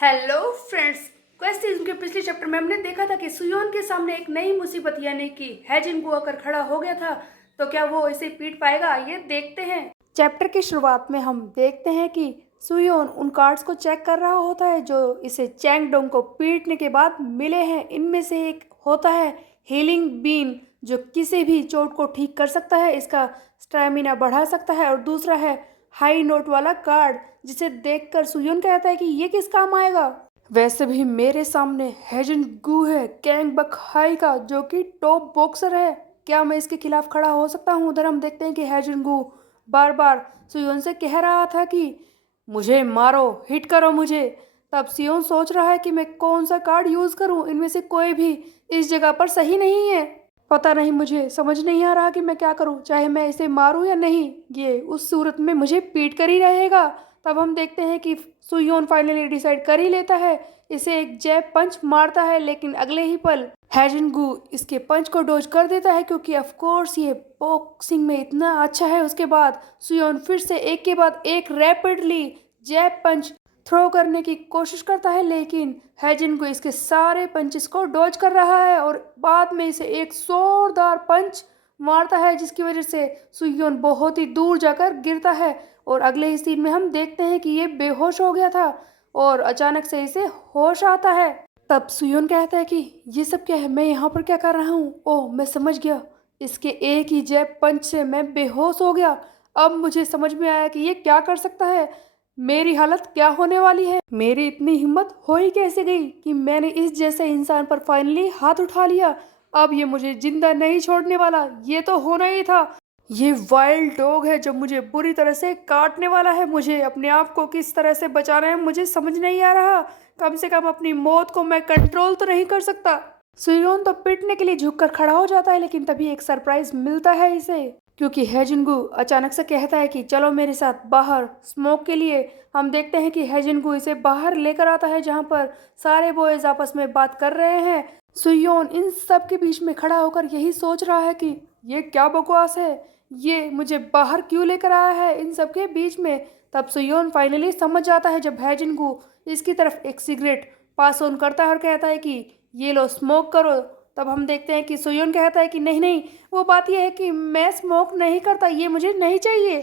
Hello friends. Quest season के पिछले chapter में हमने देखा था कि सुयोन के सामने एक नई मुसीबत यानी कि हैजिन आकर खड़ा हो गया था। तो क्या वो इसे पीट पाएगा, ये देखते हैं। चैप्टर की शुरुआत में हम देखते हैं कि सुयोन उन कार्ड्स को चेक कर रहा होता है जो इसे चैंगडोंग को पीटने के बाद मिले हैं। इनमें से एक होता है हीलिंग बीन जो किसी भी चोट को ठीक कर सकता है, इसका स्टैमिना बढ़ा सकता है, और दूसरा है हाई नोट वाला कार्ड जिसे देखकर सुयोन कहता है कि ये किस काम आएगा। वैसे भी मेरे सामने हेजन गू है, कैंग बक हाई का, जो कि टॉप बॉक्सर है। क्या मैं इसके खिलाफ खड़ा हो सकता हूँ? उधर हम देखते हैं कि हेजन गू बार बार सुयोन से कह रहा था कि मुझे मारो, हिट करो मुझे। तब सियोन सोच रहा है कि मैं कौन सा कार्ड यूज करूं, इनमें से कोई भी इस जगह पर सही नहीं है। पता नहीं, मुझे समझ नहीं आ रहा कि मैं क्या करूं, चाहे मैं इसे मारूं या नहीं, ये उस सूरत में मुझे पीट कर ही रहेगा। तब हम देखते हैं कि सुयोन फाइनली डिसाइड कर ही लेता है, इसे एक जैब पंच मारता है, लेकिन अगले ही पल हैजनगू इसके पंच को डोज कर देता है क्योंकि ऑफ कोर्स ये बॉक्सिंग में इतना अच्छा है। उसके बाद सुयोन फिर से एक के बाद एक रैपिडली जैब पंच थ्रो करने की कोशिश करता है, लेकिन हैजिन को इसके सारे पंचेस को डॉज कर रहा है और बाद में इसे एक जोरदार पंच मारता है जिसकी वजह से सुयोन बहुत ही दूर जाकर गिरता है। और अगले ही सीन में हम देखते हैं कि ये बेहोश हो गया था और अचानक से इसे होश आता है। तब सुयोन कहता है कि ये सब क्या है, मैं यहाँ पर क्या कर रहा हूँ? ओह, मैं समझ गया, इसके एक ही जैब पंच से मैं बेहोश हो गया। अब मुझे समझ में आया कि ये क्या कर सकता है, मेरी हालत क्या होने वाली है। मेरी इतनी हिम्मत हो ही कैसे गई कि मैंने इस जैसे इंसान पर फाइनली हाथ उठा लिया। अब ये मुझे जिंदा नहीं छोड़ने वाला, ये तो होना ही था। ये वाइल्ड डॉग है जो मुझे बुरी तरह से काटने वाला है। मुझे अपने आप को किस तरह से बचाना है मुझे समझ नहीं आ रहा। कम से कम अपनी मौत को मैं कंट्रोल तो नहीं कर सकता। सुयोन तो पिटने के लिए झुककर खड़ा हो जाता है, लेकिन तभी एक सरप्राइज मिलता है इसे, क्योंकि हेजिनगू अचानक से कहता है कि चलो मेरे साथ बाहर स्मोक के लिए। हम देखते हैं कि हेजिनगू इसे बाहर लेकर आता है जहाँ पर सारे बॉयज आपस में बात कर रहे हैं। सुयोन इन सब के बीच में खड़ा होकर यही सोच रहा है कि ये क्या बकवास है, ये मुझे बाहर क्यों लेकर आया है इन सब के बीच में। तब सुयोन फाइनली समझ जाता है जब हैजिनगू इसकी तरफ एक सिगरेट पास ऑन करता है और कहता है कि ये लो स्मोक करो। तब हम देखते हैं कि सुयोन कहता है कि नहीं नहीं, वो बात यह है कि मैं स्मोक नहीं करता, ये मुझे नहीं चाहिए।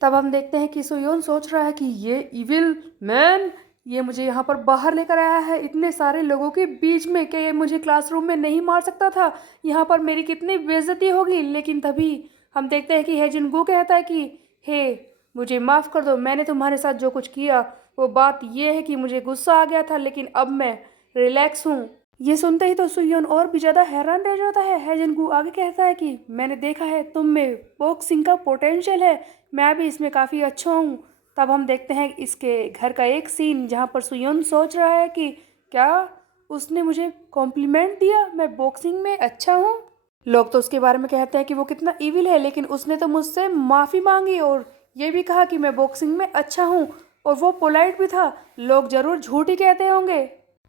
तब हम देखते हैं कि सुयोन सोच रहा है कि ये इविल मैन, ये मुझे यहाँ पर बाहर लेकर आया है इतने सारे लोगों के बीच में, कि ये मुझे क्लासरूम में नहीं मार सकता था, यहाँ पर मेरी कितनी बेइज्जती होगी। लेकिन तभी हम देखते हैं कि हेजिनगू कहता है कि हे, मुझे माफ़ कर दो, मैंने तुम्हारे साथ जो कुछ किया वो बात यह है कि मुझे गुस्सा आ गया था, लेकिन अब मैं रिलैक्स हूँ। ये सुनते ही तो सुयोन और भी ज़्यादा हैरान रह जाता है। हैजिनगू आगे कहता है कि मैंने देखा है तुम में बॉक्सिंग का पोटेंशियल है, मैं भी इसमें काफ़ी अच्छा हूँ। तब हम देखते हैं इसके घर का एक सीन जहाँ पर सुयोन सोच रहा है कि क्या उसने मुझे कॉम्प्लीमेंट दिया, मैं बॉक्सिंग में अच्छा हूँ। लोग तो उसके बारे में कहते हैं कि वो कितना इविल है, लेकिन उसने तो मुझसे माफ़ी मांगी और ये भी कहा कि मैं बॉक्सिंग में अच्छा हूँ, और वो पोलाइट भी था। लोग ज़रूर झूठ ही कहते होंगे,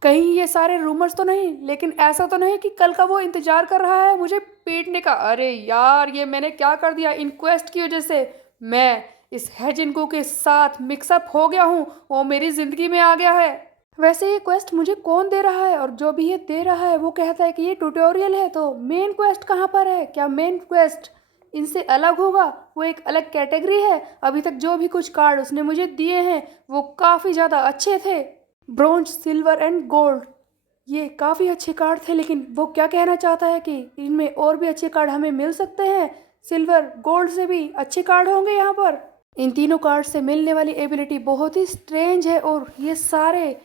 कहीं ये सारे रूमर्स तो नहीं, लेकिन ऐसा तो नहीं कि कल का वो इंतजार कर रहा है मुझे पीटने का। अरे यार, ये मैंने क्या कर दिया, इनक्वेस्ट की वजह से मैं इस हैजिनको के साथ मिक्सअप हो गया हूँ, वो मेरी ज़िंदगी में आ गया है। वैसे ये क्वेस्ट मुझे कौन दे रहा है, और जो भी ये दे रहा है वो कहता है कि ये ट्यूटोरियल है, तो मेन क्वेस्ट कहाँ पर है? क्या मेन क्वेस्ट इनसे अलग होगा? वो एक अलग कैटेगरी है। अभी तक जो भी कुछ कार्ड उसने मुझे दिए हैं वो काफ़ी ज़्यादा अच्छे थे, ब्रोंज, सिल्वर एंड गोल्ड, ये काफ़ी अच्छे कार्ड थे। लेकिन वो क्या कहना चाहता है कि इनमें और भी अच्छे कार्ड हमें मिल सकते हैं, सिल्वर गोल्ड से भी अच्छे कार्ड होंगे यहाँ पर। इन तीनों कार्ड से मिलने वाली एबिलिटी बहुत ही स्ट्रेंज है और ये सारे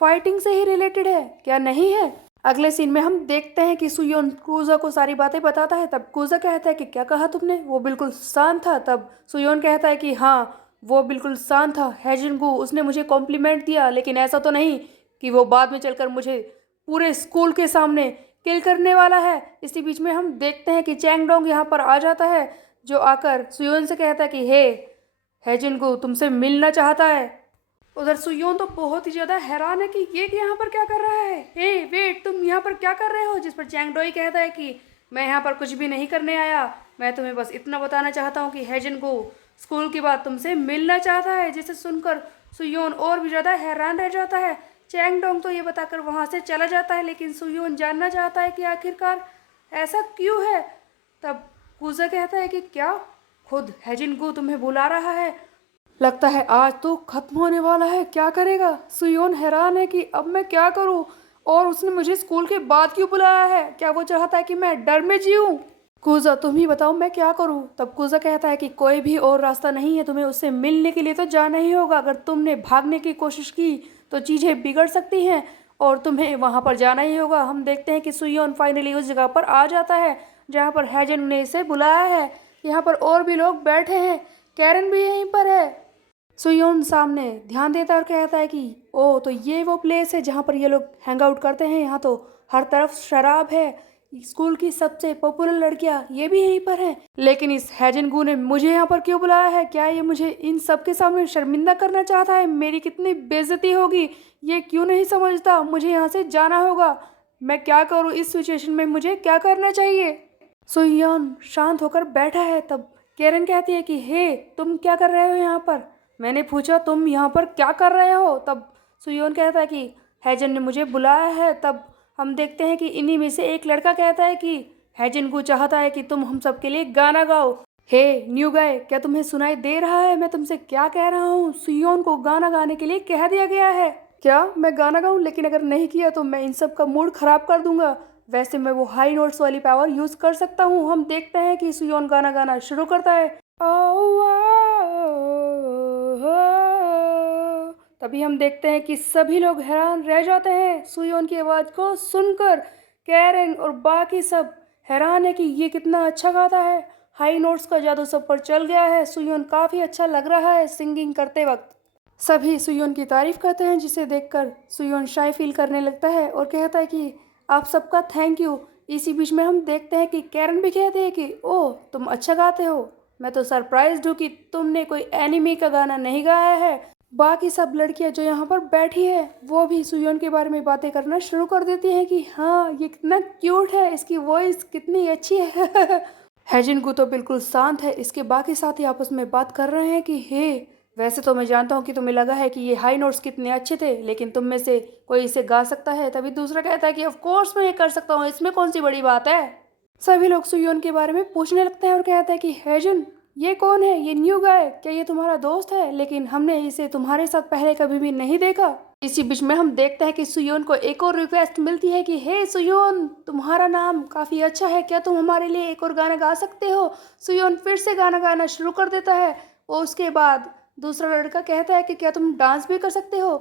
फाइटिंग से ही रिलेटेड है, क्या नहीं है? अगले सीन में हम देखते हैं कि सुयोन क्रूजा को सारी बातें बताता है। तब क्रूजा कहता है कि क्या कहा तुमने, वो बिल्कुल शांत था। तब सुयोन कहता है कि हाँ, वो बिल्कुल शांत था। हैजिनगू उसने मुझे कॉम्प्लीमेंट दिया, लेकिन ऐसा तो नहीं कि वो बाद में चलकर मुझे पूरे स्कूल के सामने किल करने वाला है। इसी बीच में हम देखते हैं कि चैंगडोंग यहाँ पर आ जाता है, जो आकर सुयोन से कहता है कि हे, हैजिनगू तुमसे मिलना चाहता है। उधर सुयोन तो बहुत ही ज्यादा हैरान है कि ये यहाँ पर क्या कर रहा है। हे वेट, तुम यहाँ पर क्या कर रहे हो? जिस पर चैंगडोई कहता है कि मैं यहाँ पर कुछ भी नहीं करने आया, मैं तुम्हें बस इतना बताना चाहता हूँ कि हैजन को स्कूल के बाद तुमसे मिलना चाहता है। जिसे सुनकर सुयोन और भी ज्यादा हैरान रह जाता है। चैंग डोंग तो ये बताकर वहाँ से चला जाता है, लेकिन सुयोन जानना चाहता है कि आखिरकार ऐसा क्यों है। तब कुजा कहता है कि क्या खुद हैजिन-गू तुम्हें बुला रहा है, लगता है आज तो खत्म होने वाला है, क्या करेगा। सुयोन हैरान है कि अब मैं क्या करूं, और उसने मुझे स्कूल के बाद क्यों बुलाया है, क्या वो चाहता है कि मैं डर में जीऊं। कुजा तुम ही बताओ मैं क्या करूं। तब कुजा कहता है कि कोई भी और रास्ता नहीं है, तुम्हें उससे मिलने के लिए तो जाना ही होगा। अगर तुमने भागने की कोशिश की तो चीज़ें बिगड़ सकती हैं और तुम्हें वहां पर जाना ही होगा। हम देखते हैं कि सुयोन फाइनली उस जगह पर आ जाता है जहाँ पर हैजन ने इसे बुलाया है। यहाँ पर और भी लोग बैठे हैं, कैरन भी यहीं पर है। सुयोन सामने ध्यान देता और कहता है कि ओ तो ये वो प्लेस है जहाँ पर ये लोग हैंग आउट करते हैं। यहाँ तो हर तरफ शराब है, स्कूल की सबसे पॉपुलर लड़कियाँ ये भी यहीं पर हैं। लेकिन इस हैजिन-गू ने मुझे यहाँ पर क्यों बुलाया है, क्या ये मुझे इन सब के सामने शर्मिंदा करना चाहता है, मेरी कितनी बेइज्जती होगी, ये क्यों नहीं समझता। मुझे यहाँ से जाना होगा, मैं क्या करूँ इस सिचुएशन में, मुझे क्या करना चाहिए। सुयोन शांत होकर बैठा है। तब कैरन कहती है कि हे तुम क्या कर रहे हो यहाँ पर। मैंने पूछा तुम यहाँ पर क्या कर रहे हो। तब सुयोन कहता है कि हैजन ने मुझे बुलाया है। तब हम देखते हैं कि इन्हीं में से एक लड़का कहता है कि हैजन को चाहता है कि तुम हम सब के लिए गाना गाओ। हे न्यू गाय, क्या तुम्हें सुनाई दे रहा है मैं तुमसे क्या कह रहा हूँ। सुयोन को गाना गाने के लिए कह दिया गया है। क्या मैं गाना गाऊँ, लेकिन अगर नहीं किया तो मैं इन सब का मूड खराब कर दूंगा। वैसे मैं वो हाई नोट्स वाली पावर यूज कर सकता हूँ। हम देखते हैं कि सुयोन गाना गाना शुरू करता है। तभी हम देखते हैं कि सभी लोग हैरान रह जाते हैं सुयोन की आवाज़ को सुनकर। कैरन और बाकी सब हैरान है कि ये कितना अच्छा गाता है, हाई नोट्स का जादू सब पर चल गया है। सुयोन काफ़ी अच्छा लग रहा है सिंगिंग करते वक्त। सभी सुयोन की तारीफ करते हैं, जिसे देखकर सुयोन शाय फील करने लगता है और कहता है कि आप सबका थैंक यू। इसी बीच में हम देखते हैं कि कैरन भी कहते हैं कि ओह तुम अच्छा गाते हो, मैं तो सरप्राइज्ड हूँ कि तुमने कोई एनिमी का गाना नहीं गाया है। बाकी सब लड़कियां जो यहाँ पर बैठी है वो भी सुयोन के बारे में बातें करना शुरू कर देती हैं कि हाँ ये कितना क्यूट है, इसकी वॉइस कितनी अच्छी है। हैजिन को तो बिल्कुल शांत है, इसके बाकी साथी आपस में बात कर रहे हैं कि हे वैसे तो मैं जानता हूँ कि तुम्हें लगा है कि ये हाई नोट्स कितने अच्छे थे, लेकिन तुम में से कोई इसे गा सकता है। तभी दूसरा कहता है कि ऑफ कोर्स मैं ये कर सकता हूँ, इसमें कौन सी बड़ी बात है। सभी लोग सुयोन के बारे में पूछने लगते हैं और कहते हैं कि हैजन ये कौन है, ये न्यू गाय, क्या ये तुम्हारा दोस्त है, लेकिन हमने इसे तुम्हारे साथ पहले कभी भी नहीं देखा। इसी बीच में हम देखते हैं कि सुयोन को एक और रिक्वेस्ट मिलती है कि हे सुयोन तुम्हारा नाम काफ़ी अच्छा है, क्या तुम हमारे लिए एक और गाना गा सकते हो। सुयोन फिर से गाना गाना शुरू कर देता है और उसके बाद दूसरा लड़का कहता है कि क्या तुम डांस भी कर सकते हो,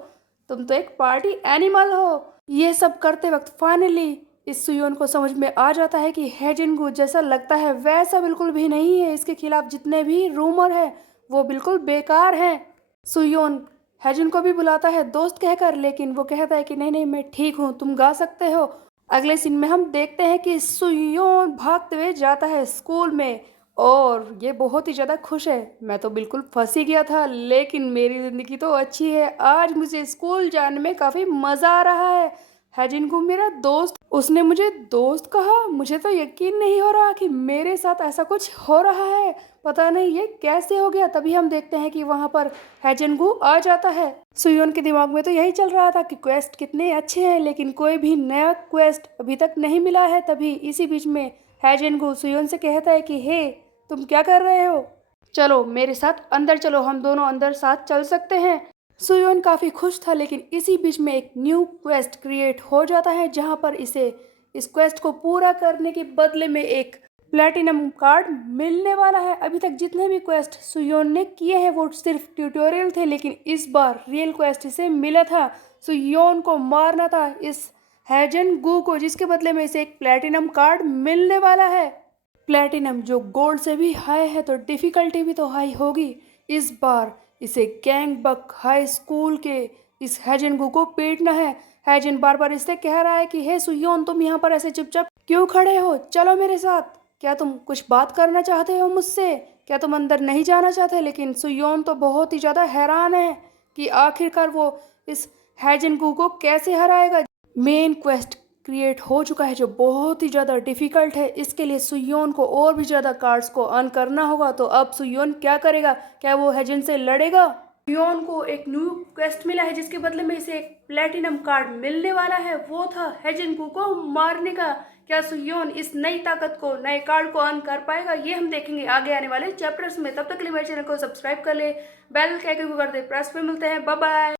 तुम तो एक पार्टी एनिमल हो। ये सब करते वक्त फाइनली इस सुयोन को समझ में आ जाता है कि हैजिन-गू जैसा लगता है वैसा बिल्कुल भी नहीं है, इसके खिलाफ जितने भी रूमर है वो बिल्कुल बेकार हैं। सुयोन हैजिन को भी बुलाता है दोस्त कहकर, लेकिन वो कहता है कि नहीं नहीं मैं ठीक हूँ, तुम गा सकते हो। अगले सीन में हम देखते हैं कि सुयोन भागते हुए जाता है स्कूल में और ये बहुत ही ज़्यादा खुश है। मैं तो बिल्कुल फंस ही गया था, लेकिन मेरी ज़िंदगी तो अच्छी है, आज मुझे स्कूल जाने में काफ़ी मज़ा आ रहा है। हैजिन-गू मेरा दोस्त, उसने मुझे दोस्त कहा, मुझे तो यकीन नहीं हो रहा कि मेरे साथ ऐसा कुछ हो रहा है, पता नहीं ये कैसे हो गया। तभी हम देखते हैं कि वहाँ पर हैजिन-गू आ जाता है। सुयोन के दिमाग में तो यही चल रहा था कि क्वेस्ट कितने अच्छे हैं, लेकिन कोई भी नया क्वेस्ट अभी तक नहीं मिला है। तभी इसी बीच में हैजिन-गू सुयोन से कहता है कि हे तुम क्या कर रहे हो, चलो मेरे साथ अंदर चलो, हम दोनों अंदर साथ चल सकते हैं। सुयोन काफ़ी खुश था, लेकिन इसी बीच में एक न्यू क्वेस्ट क्रिएट हो जाता है जहां पर इसे इस क्वेस्ट को पूरा करने के बदले में एक प्लैटिनम कार्ड मिलने वाला है। अभी तक जितने भी क्वेस्ट सुयोन ने किए हैं वो सिर्फ ट्यूटोरियल थे, लेकिन इस बार रियल क्वेस्ट इसे मिला था। सुयोन को मारना था इस हैजिन-गू को, जिसके बदले में इसे एक प्लैटिनम कार्ड मिलने वाला है। प्लैटिनम जो गोल्ड से भी हाई है तो डिफ़िकल्टी भी तो हाई होगी। इस बार इसे गैंगबक हाई स्कूल के इस हैजिन-गू को पीटना है। हैजिन बार बार इससे कह रहा है कि हे सुयोन तुम यहाँ पर ऐसे चुपचाप क्यों खड़े हो, चलो मेरे साथ, क्या तुम कुछ बात करना चाहते हो मुझसे, क्या तुम अंदर नहीं जाना चाहते। लेकिन सुयोन तो बहुत ही ज़्यादा हैरान है कि आखिरकार वो इस हैजिन-गू को कैसे हराएगा। मेन क्वेस्ट क्रिएट हो चुका है जो बहुत ही ज़्यादा डिफ़िकल्ट है, इसके लिए सुयोन को और भी ज़्यादा कार्ड्स को अर्न करना होगा। तो अब सुयोन क्या करेगा, क्या वो हैजिन से लड़ेगा। सुयोन को एक न्यू क्वेस्ट मिला है जिसके बदले में इसे एक प्लेटिनम कार्ड मिलने वाला है, वो था हेजिंगू को मारने का। क्या सुयोन इस नई ताकत को, नए कार्ड को अर्न कर पाएगा, ये हम देखेंगे आगे आने वाले चैप्टर्स में। तब तक के लिए मेरे चैनल को सब्सक्राइब कर ले, बेल के आइकन को कर दे प्रेस पे। मिलते हैं, बाय बाय।